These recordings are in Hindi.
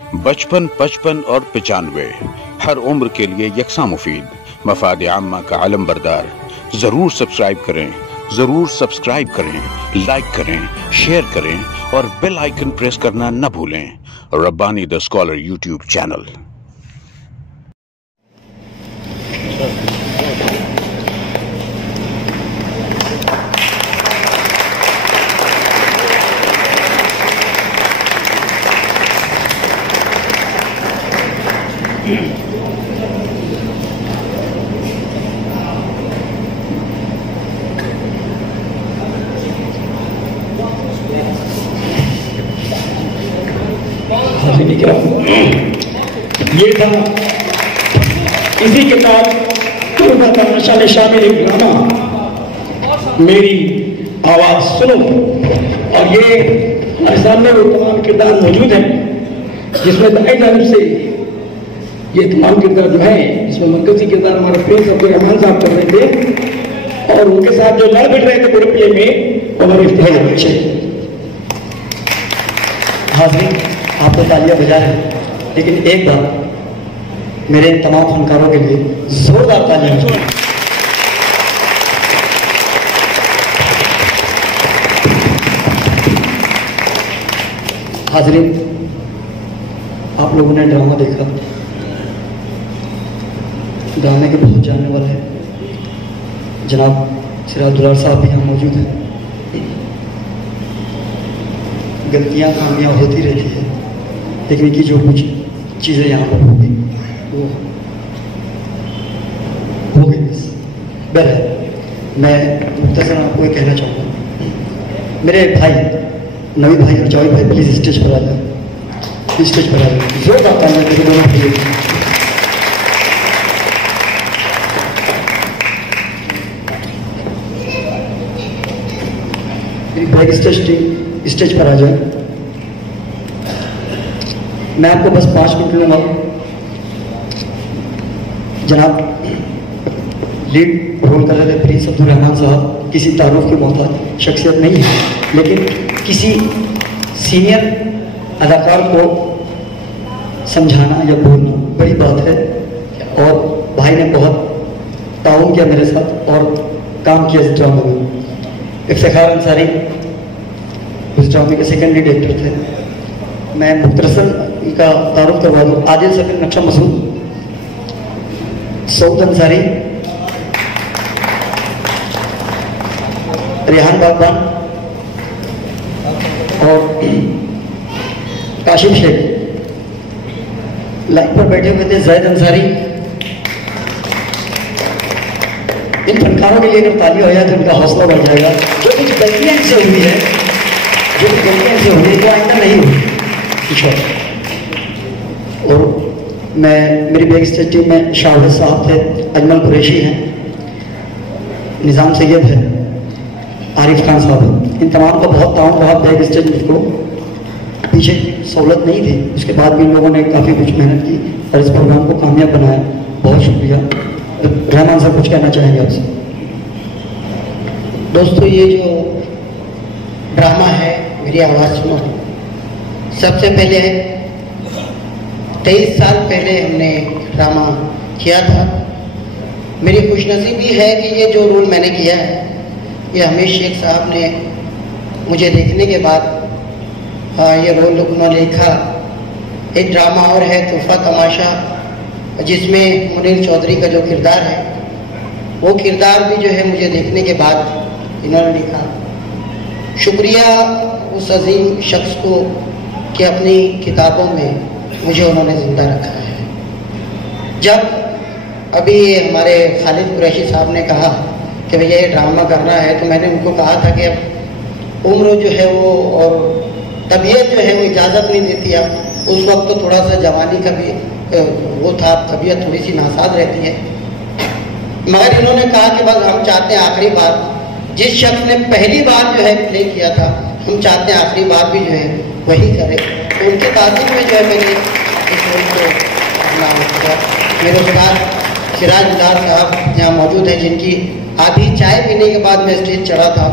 बचपन, 55 और 95 हर उम्र के लिए यकसा मुफीद, मफाद आम्मा का आलम बरदार। जरूर सब्सक्राइब करें, लाइक करें, शेयर करें और बेल आइकन प्रेस करना न भूलें। Rabbani the scholar YouTube channel. ये था इसी किताब तमाशा में शामिल एक ड्रामा मेरी आवाज सुनो। और ये हमारे सामने वो तमाम किरदार मौजूद हैं जिसमें दाई जानिब से ये तमाम किरदार जो है, इसमें मरकजी किरदार हमारे प्रिंस अब्दुल-रहमान साहब कर रहे थे और उनके साथ जो लड़ भिड़ रहे थे पूरे प्ले में हमारे इफ्तिखार बच्चे। हाज़रीन, आप तो तालियां बजा रहे हैं, लेकिन एक बार मेरे तमाम फनकारों के लिए जोरदार तालियां बजाएं। हाज़रीन, आप लोगों ने ड्रामा देखा, ड्रामे के बहुत जानने वाले हैं। जनाब सिराज दुलार साहब भी यहाँ मौजूद हैं। गलतियाँ कामयाब होती रहती है, लेकिन इनकी जो कुछ चीज़ें यहाँ पर हो गई वो हो गई। बस बहरहाल मैं मुख्तसर आपको ये कहना चाहूँगा, मेरे भाई नवी भाई और जावेद भाई प्लीज़ स्टेज पर आ जाए, स्टेज पर आ जाए। जोरदार तालियां मेरे दोनों के लिए। मेरी स्टेज पर आ जाए। मैं आपको बस 5 मिनट लूंगा। जनाब लीड रोल कर रहे थे प्रिंस अब्दुल-रहमान साहब, किसी तारुफ की मोहताज शख्सियत नहीं है, लेकिन किसी सीनियर अदाकार को समझाना या बोलना बड़ी बात है। और भाई ने बहुत ताउन किया मेरे साथ और काम किया इस ड्रामा में। इफ्तिखार अंसारी उस ड्रामे के सेकेंडरी डायरेक्टर थे। मैं मुख्तसर का तारुफ करवा दूँ। आदिल सफीर नक्शा मसूद, सऊद अंसारी, रेहान बागबान और काशिफ शेख। लाइन पर बैठे हुए थे जैद अंसारी। इन फनकारों के लिए अगर ताली हो जाए तो उनका हौसला बढ़ जाएगा। जो कुछ गलतियां इनसे हुई है, जो कुछ गलतियां इनसे हुई वो आइंदा नहीं हुई। और मेरी बैक स्टेज टीम में शाहिद साहब थे, अजमल कुरैशी हैं, निज़ाम सैयद है, आरिफ खान साहब हैं। इन तमाम का बहुत ताउन रहा बैक स्टेज में। को पीछे सहूलत नहीं थी, उसके बाद भी इन लोगों ने काफ़ी कुछ मेहनत की और इस प्रोग्राम को कामयाब बनाया। बहुत शुक्रिया। रहमान साहब कुछ कहना चाहेंगे आपसे? दोस्तों, ये जो ड्रामा है मेरी आवाज़ सुनो। सबसे पहले 23 साल पहले हमने ड्रामा किया था। मेरी खुशनसीबी है कि ये जो रोल मैंने किया है, ये हमीद शेख साहब ने मुझे देखने के बाद ये रोल उन्होंने लिखा। एक ड्रामा और है तोहफा तमाशा, जिसमें मुनीर चौधरी का जो किरदार है, वो किरदार भी जो है मुझे देखने के बाद इन्होंने लिखा। शुक्रिया उस अजीम शख्स को कि अपनी किताबों में मुझे उन्होंने ज़िंदा रखा है। जब अभी हमारे खालिद कुरैशी साहब ने कहा कि भैया ये ड्रामा करना है, तो मैंने उनको कहा था कि अब उम्र जो है वो और तबीयत जो है वो इजाज़त नहीं देती। अब उस वक्त तो थोड़ा सा जवानी का भी वो था, तबीयत थोड़ी सी नासाज रहती है। मगर इन्होंने कहा कि बस हम चाहते हैं आखिरी बार, जिस शख्स ने पहली बार जो है प्ले किया था, हम चाहते हैं आखिरी बार भी जो है वही करे। तो उनके ताज़ीम में जो है मैंने इस रोल को नाम किया। मेरे उस्ताद सिराज दुलार साहब यहाँ मौजूद हैं, जिनकी आधी चाय पीने के बाद मैं स्टेज चढ़ा था।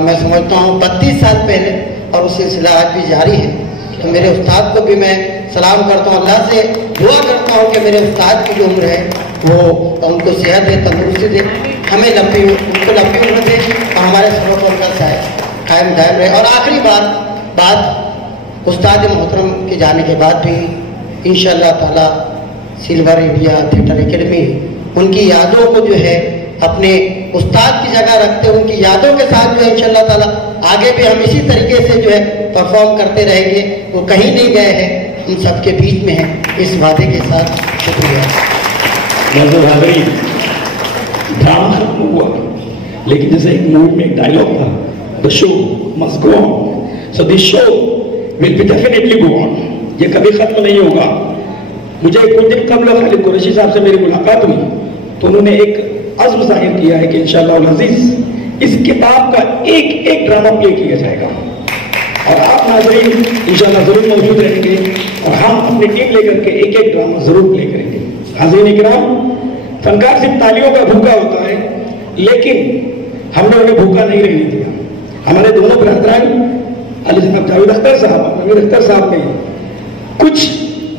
मैं समझता हूँ 32 साल पहले, और वो सिलसिला आज भी जारी है। तो मेरे उस्ताद को भी मैं सलाम करता हूँ, अल्लाह से दुआ करता हूँ कि मेरे उस्ताद की जो उम्र है वो उनको सेहत दे, तंदुरुस्ती दे, हमें उनको लंबी उम्र दे और हमारे सरों पर उनका कायम दायम रहे। और आखिरी बात उस्ताद मोहतरम के जाने के बाद भी इंशाअल्लाह ताला सिल्वर इंडिया थिएटर एकेडमी उनकी यादों को जो है अपने उस्ताद की जगह रखते हुए उनकी यादों के साथ जो है इंशाअल्लाह ताला आगे भी हम इसी तरीके से जो है परफॉर्म करते रहेंगे। वो कहीं नहीं गए हैं, हम सबके बीच में हैं, इस वादे के साथ शुक्रिया। ड्रामा खत्म हुआ, लेकिन जैसे एक मूवी में एक डायलॉग था, the show must go on, so this show will be definitely go on, ये कभी खत्म नहीं होगा। मुझे कुछ दिन कबल खालिद कुरैशी साहब से मेरी मुलाकात हुई तो उन्होंने एक अज़्म जाहिर किया है कि इंशाअल्लाह अज़ीज़ इस किताब का एक एक ड्रामा प्ले किया जाएगा और आप नाज़रीन इंशाअल्लाह ज़रूर मौजूद रहेंगे और हम अपनी टीम लेकर के एक एक ड्रामा ज़रूर प्ले करेंगे। नाज़रीन इकराम, फनकार सिर्फ तालियों का भूखा होता है, लेकिन हमने उन्हें भूखा नहीं रहने दिया। हमारे दोनों बरदरान अली जनाब जावेद अख्तर साहब, अमीर अख्तर साहब ने कुछ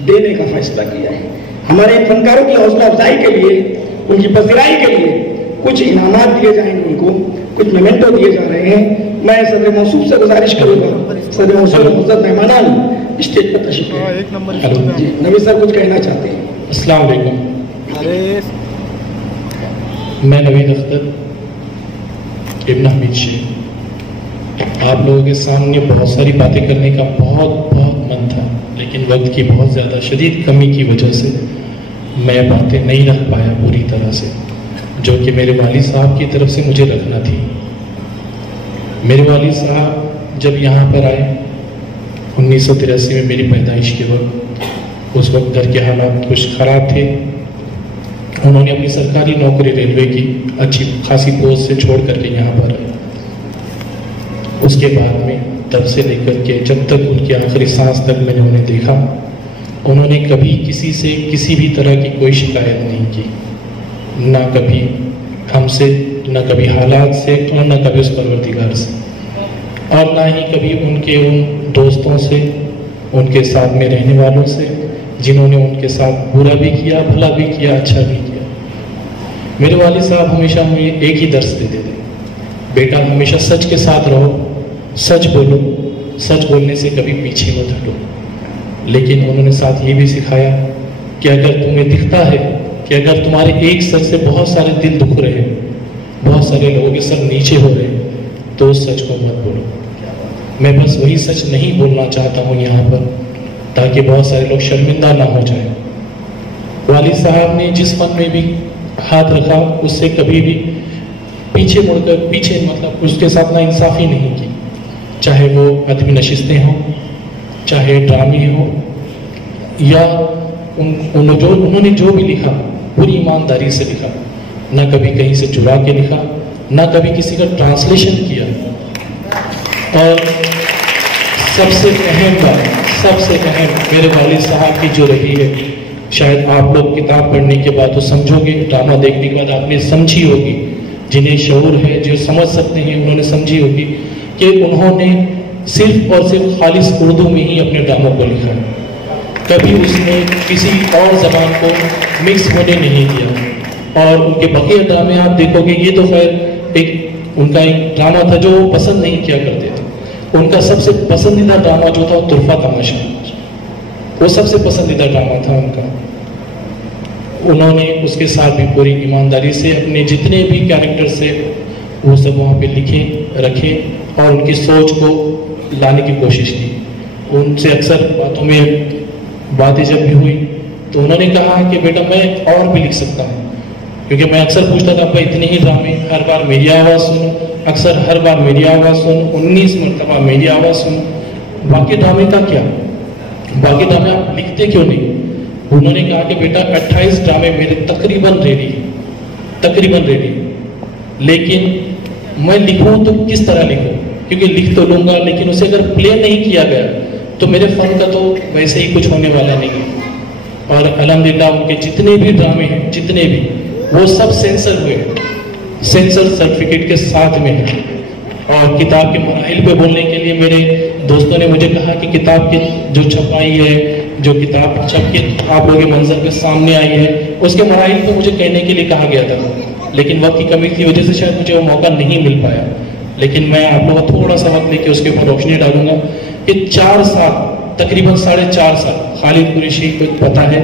देने का फैसला किया है। हमारे फनकारों की हौसला अफजाई के लिए, उनकी पसीराई के लिए कुछ इनामात दिए जाएंगे, उनको कुछ मेमेंटो दिए जा रहे हैं। मैं सदर मौसूफ से गुजारिश करूंगा, सदर मौसूफ मेहमान स्टेज पर तशरीफ लाएं। नबी सर कुछ कहना चाहते हैं? अस्सलाम वालेकुम। मैं नवीद अख्तर इब्न हमीद शेख, आप लोगों के सामने बहुत सारी बातें करने का बहुत मन था, लेकिन वक्त की बहुत ज़्यादा शदीद कमी की वजह से मैं बातें नहीं रख पाया पूरी तरह से, जो कि मेरे वालिद साहब की तरफ से मुझे रखना थी। मेरे वालिद साहब जब यहाँ पर आए 1983 में मेरी पैदाइश के वक्त, उस वक्त घर के हालात कुछ ख़राब थे। उन्होंने अपनी सरकारी नौकरी रेलवे की अच्छी खासी पोस्ट से छोड़ करके यहाँ पर आए। उसके बाद में तब से लेकर के जब तक उनकी आखिरी सांस तक मैंने उन्हें देखा, उन्होंने कभी किसी से किसी भी तरह की कोई शिकायत नहीं की, ना कभी हमसे, ना कभी हालात से और ना कभी उस परवरदिगार से, और ना ही कभी उनके उन दोस्तों से, उनके साथ में रहने वालों से जिन्होंने उनके साथ बुरा भी किया, भला भी किया, अच्छा भी किया। मेरे वालिद साहब हमेशा हमें एक ही दर्स देते थे, बेटा हमेशा सच के साथ रहो, सच बोलो, सच बोलने से कभी पीछे मत हटो। लेकिन उन्होंने साथ ये भी सिखाया कि अगर तुम्हें दिखता है कि अगर तुम्हारे एक सच से बहुत सारे दिल दुख रहे हैं, बहुत सारे लोगों के सर नीचे हो रहे हैं, तो उस सच को मत बोलो। मैं बस वही सच नहीं बोलना चाहता हूँ यहाँ पर, ताकि बहुत सारे लोग शर्मिंदा ना हो जाए। वालिद साहब ने जिस फन में भी हाथ रखा उससे कभी भी पीछे मुड़कर, पीछे मतलब उसके साथ ना इंसाफी नहीं की, चाहे वो अदबी नशिस्तें हों, चाहे ड्रामे हो, या उन्होंने जो भी लिखा पूरी ईमानदारी से लिखा, ना कभी कहीं से चुरा के लिखा, ना कभी किसी का ट्रांसलेशन किया। और सबसे अहम बात, सबसे अहम मेरे वालिद साहब की जो रही है, शायद आप लोग किताब पढ़ने के बाद तो समझोगे, ड्रामा देखने के बाद आपने समझी होगी, जिन्हें शऊर है, जो समझ सकते हैं, उन्होंने समझी होगी कि उन्होंने सिर्फ और सिर्फ खालिस उर्दू में ही अपने ड्रामों को लिखा है, कभी उसने किसी और ज़बान को मिक्स होने नहीं दिया। और उनके बकिया ड्रामे आप देखोगे, ये तो खैर एक उनका एक ड्रामा था जो वो पसंद नहीं किया करते थे। उनका सबसे पसंदीदा ड्रामा जो था वो तुरफा तमाशा, वो सबसे पसंदीदा ड्रामा था उनका। उन्होंने उसके साथ भी पूरी ईमानदारी से अपने जितने भी कैरेक्टर से वो सब वहाँ पे लिखे, रखे और उनकी सोच को लाने की कोशिश की। उनसे अक्सर बातों में बातें जब भी हुई तो उन्होंने कहा कि बेटा मैं और भी लिख सकता हूँ, क्योंकि मैं अक्सर पूछता था भाई इतने ही ड्रामे, हर बार मेरी आवाज़ सुनो, अक्सर हर बार मेरी आवाज़ सुनो, 19 मरतबा मेरी आवाज़ सुनो, बाकी ड्रामे का क्या, बाकी ड्रामे आप लिखते क्यों नहीं? उन्होंने कहा कि बेटा 28 ड्रामे मेरे तकरीबन रेडी, तकरीबन रेडी, लेकिन मैं लिखूं तो किस तरह लिखूं, क्योंकि लिख तो लूंगा लेकिन उसे अगर प्ले नहीं किया गया तो मेरे फन का तो वैसे ही कुछ होने वाला नहीं है। और अल्हम्दुलिल्लाह उनके जितने भी ड्रामे हैं, जितने भी, वो सब सेंसर हुए, सेंसर सर्टिफिकेट के साथ में है। और किताब के मराहिल पे बोलने के लिए मेरे दोस्तों ने मुझे कहा कि किताब की जो छपाई है, जो किताब छप के आप लोगों के मंजर के सामने आई है, उसके मराइल को मुझे कहने के लिए कहा गया था, लेकिन वक्त की कमी की वजह से शायद मुझे वो मौका नहीं मिल पाया। लेकिन मैं आप लोगों को थोड़ा सा वक्त लेके उसके ऊपर रोशनी डालूंगा कि 4 साल, तकरीबन 4.5 साल, खालिद कुरैशी को पता है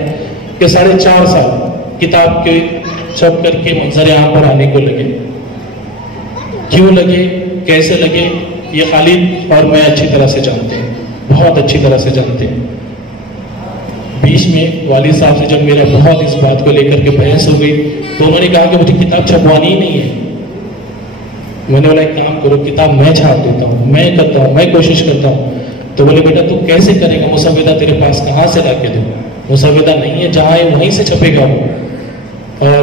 कि 4.5 साल किताब के छप करके मंजर यहाँ पर आने को लगे। क्यों लगे, कैसे लगे, ये खालिद और मैं अच्छी तरह से जानते हैं, बहुत अच्छी तरह से जानते हैं। बीच में वालिद साहब से जब मेरा बहुत इस बात को लेकर के बहस हो गई तो उन्होंने कहा कि मुझे किताब छपवानी ही नहीं है। मैंने बोला एक काम करो, किताब मैं छाप देता हूँ, मैं करता हूँ, मैं कोशिश करता हूँ। तो बोले बेटा तू कैसे करेगा, मुसव्विदा तेरे पास कहाँ से ला के दूँ, मुसव्विदा नहीं है, जहाँ है वहीं से छपेगा वो। और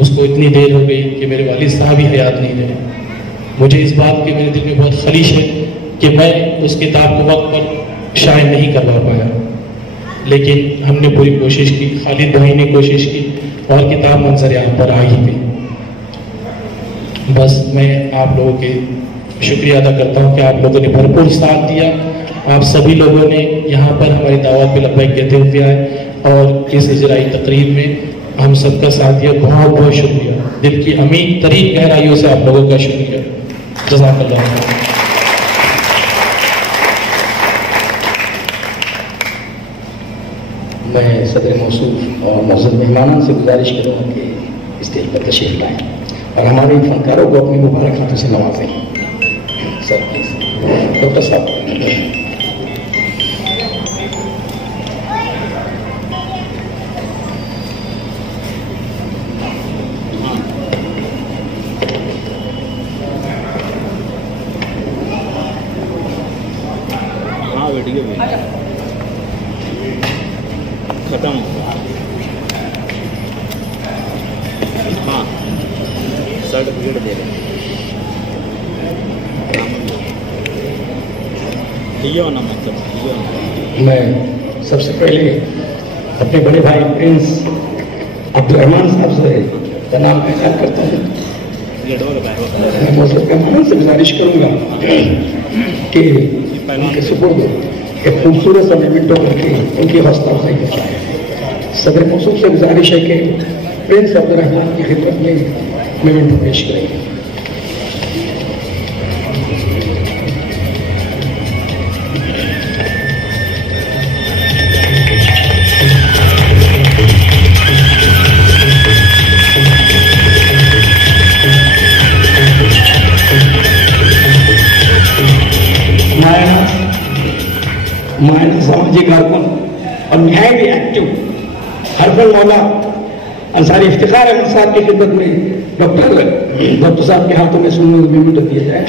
उसको इतनी देर हो गई कि मेरे वालिद साहब ही हयात नहीं रहे। मुझे इस बात की मेरे दिल में बहुत खलीश है कि मैं उस किताब को वक्त पर शायद नहीं करवा पाया, लेकिन हमने पूरी कोशिश की, खालिद भाई ने कोशिश की और किताब मंजर यहाँ पर आ ही गई। बस मैं आप लोगों के शुक्रिया अदा करता हूँ कि आप लोगों ने भरपूर साथ दिया। आप सभी लोगों ने यहाँ पर हमारी दावत पे लब्बैक कहते हुए आए और इस इजराई तकरीब में हम सबका साथ दिया। बहुत बहुत शुक्रिया, दिल की अमीर तरीन गहराइयों से आप लोगों का शुक्रिया। जज़ाकल्लाह। मैं सदर मौसूफ और मौजूद मेहमानों से गुजारिश करूँगा कि स्टेज पर तशरीफ लाएँ और हमारे फनकारों को अपनी मुबारक हाथों से नवाजें। सर प्लीज, डॉक्टर साहब। हाँ वीडियो भी खत्म हो गया। हाँ सर्टिफिकेट दे रहे लियो ना, मतलब लियो ना। मैं सबसे पहले अपने बड़े भाई प्रिंस अब्दुर्रहमान साहब से का नाम पहचान करता हूँ। मैं मौजूद मेहमानों से गुजारिश करूँगा कि उनके सुपुर्द एक खूबसूरत सा मेमेंटो करके उनकी हौसला अफजाई करता है। सदर मौसूफ से गुजारिश है कि प्रिंस अब्दुर्रहमान की खिदमत में मेमेंटो पेश करेंगे। मायना सामाजिक कारकुन और नहायत ही एक्टिव हरफल मौला अंसारी इफ्तिखार अहमद साहब की खिदमत में डॉक्टर साहब के हाथों में सुनने में मेमेंटो दिया जाए।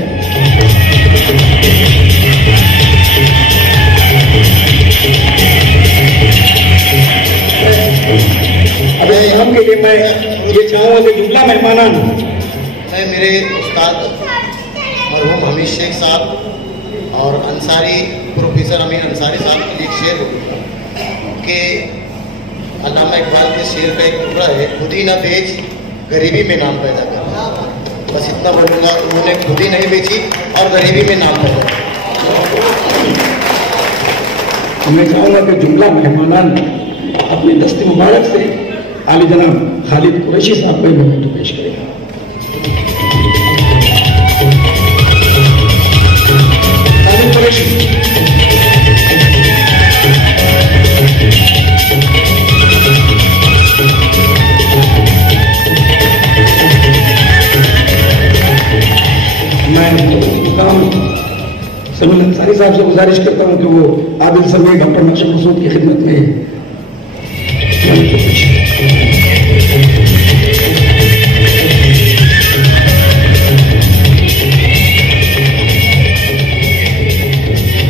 अब यहाँ के लिए मैं ये चाहूँगा कि जुमला मेहमान मैं मेरे उस्ताद मरहूम हमीद शेख साहब और अंसारी प्रोफेसर अमीर अंसारी साहब के लिए शेर हो कि अल्लामा इकबाल के शेर का एक टुकड़ा है, खुद ही ना बेच गरीबी में नाम पैदा कर। बस इतना बोलूँगा, उन्होंने खुद ही नहीं बेची और गरीबी में नाम पैदा कर। मैं चाहूँगा कि जुमला मेहमान अपने दस्ते मुबारक से आली जनाब खालिद कुरैशी साहब को मेमेंटो पेश करेगा। मैं समीर अंसारी साहब से गुजारिश करता हूं कि वो आदिल समीर डॉक्टर नक्शा मसूद की खिदमत में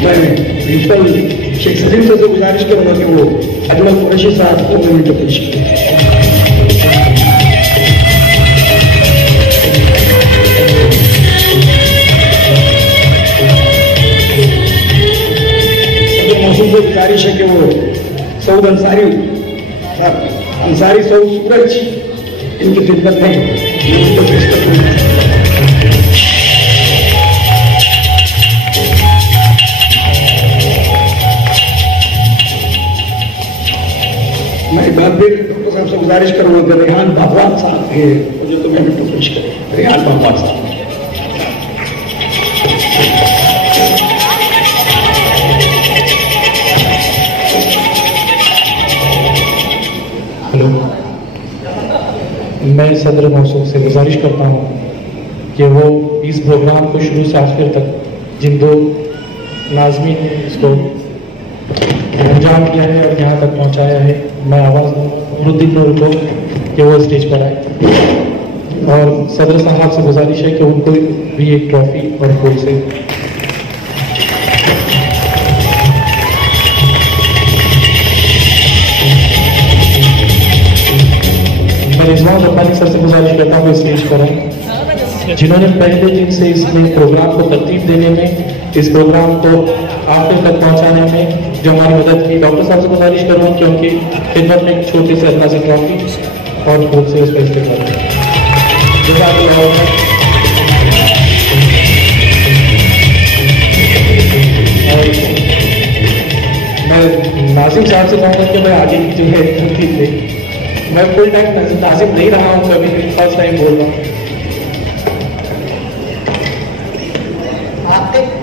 मैं प्रिंसिपल शेख सलीम से गुजारिश करूंगा कि वो अजमल कुरैशी साहब को मेमेंटो पेश करें। गुजारिश है कि वो सऊद अंसारी सऊद सूरज इनकी खिदमत में मैं एक बार फिर डॉक्टर साहब से गुजारिश करूँगा कि रेहान बागवान साहब के मुझे तो मैं पेश करें। रेहान बागवान साहब। हेलो, मैं सदर मौसूफ से गुजारिश करता हूँ कि वो इस प्रोग्राम को शुरू से आखिर तक जिन दो नाज़मीन ने इसको अंजाम किया है और यहाँ तक पहुँचाया है, मैं आवाज़ दूँगा नूरुद्दीन नूर को कि वो स्टेज पर आए, और सदर साहब से गुजारिश है कि उनको भी एक ट्रॉफी और फूल से रिजवान रब्बानी सर से गुजारिश करता हूँ स्टेज पर आए, जिन्होंने पहले दिन से इसमें प्रोग्राम को तरतीब देने में, इस प्रोग्राम को आखिर तक पहुंचाने में जो हमारी मदद की। डॉक्टर साहब से गुजारिश करूँ कि उनकी खिदमत में एक छोटे से हल्का से ट्रॉफी और फूल से उसका इस्तेमाल करें। मैं नाजिम साहब से कहूँगा कि मैं आगे की जो है तरतीब दे। मैं फुल टाइम नाजिम नहीं रहा हूँ, कभी फर्स्ट टाइम बोल रहा हूँ।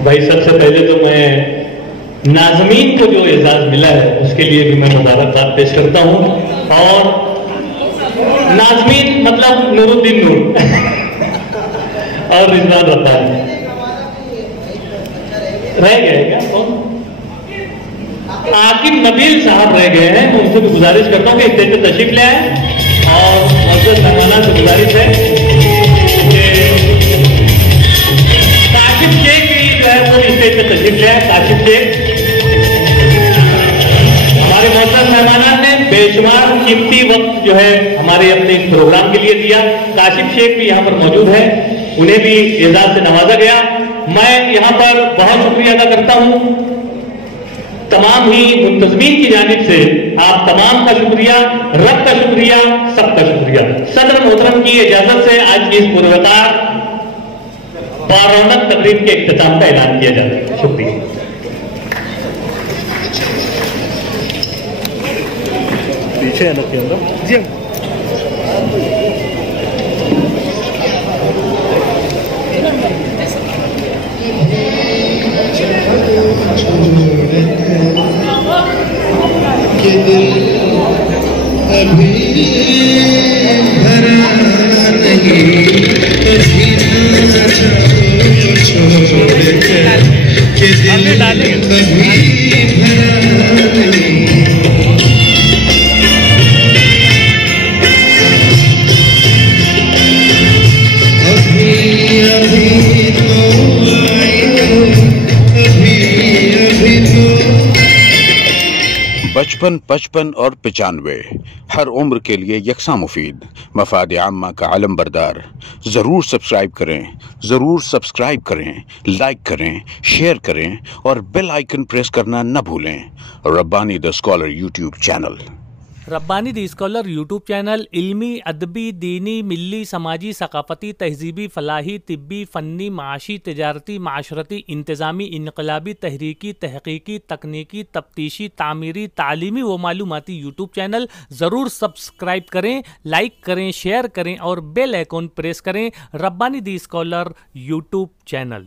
भाई सबसे पहले तो मैं नाज़मीन को जो एजाज मिला है उसके लिए भी मैं मुबारकबाद पेश करता हूँ। और नाज़मीन मतलब नूरुद्दीन नूर और रिजवान रब्बानी रह गए क्या? कौन? आकिब नबील साहब रह गए हैं। मैं उनसे भी गुजारिश करता हूँ कि स्टेज पे तशरीफ ले आए, और मेहमाना से गुजारिश है कि काशिफ शेख भी जो है वो स्टेज पे तशरीफ ले आए। काशिफ शेख हमारे मौसम मेहमाना ने बेशुमार कीमती वक्त जो है हमारे अपने इस प्रोग्राम के लिए दिया। काशिफ शेख भी यहाँ पर मौजूद है, उन्हें भी एजाज से नवाजा गया। मैं यहाँ पर बहुत शुक्रिया अदा करता हूँ तमाम ही मुंतजमीन की जानिब से। आप तमाम का शुक्रिया, रब का शुक्रिया, सबका शुक्रिया। सदर मोहतरम की इजाजत से आज की इस पुरवकार बारौनक तकरीब के इख्तिताम का ऐलान किया जाता है। शुक्रिया। पीछे जी बचपन, 55 और 95 हर उम्र के लिए यकसा मुफीद, मफाद आम्मा का आलम बरदार। ज़रूर सब्सक्राइब करें, लाइक करें, शेयर करें और बेल आइकन प्रेस करना न भूलें। Rabbani the scholar YouTube channel. Rabbani the scholar YouTube channel इल्मी, अदबी, दीनी, मिली, समाजी, सकाफती, तहजीबी, फलाही, तिब्बी, फ़न्नी, माशी, तिजारती, माशरती, इंतज़ामी, इनकलाबी, तहरीकी, तहकीकी, तकनीकी, तफ्तीशी, तामीरी, तालीमी व मालूमाती यूट्यूब चैनल। ज़रूर सब्सक्राइब करें, लाइक करें, शेयर करें और बेल आइकन प्रेस करें। Rabbani the scholar YouTube channel.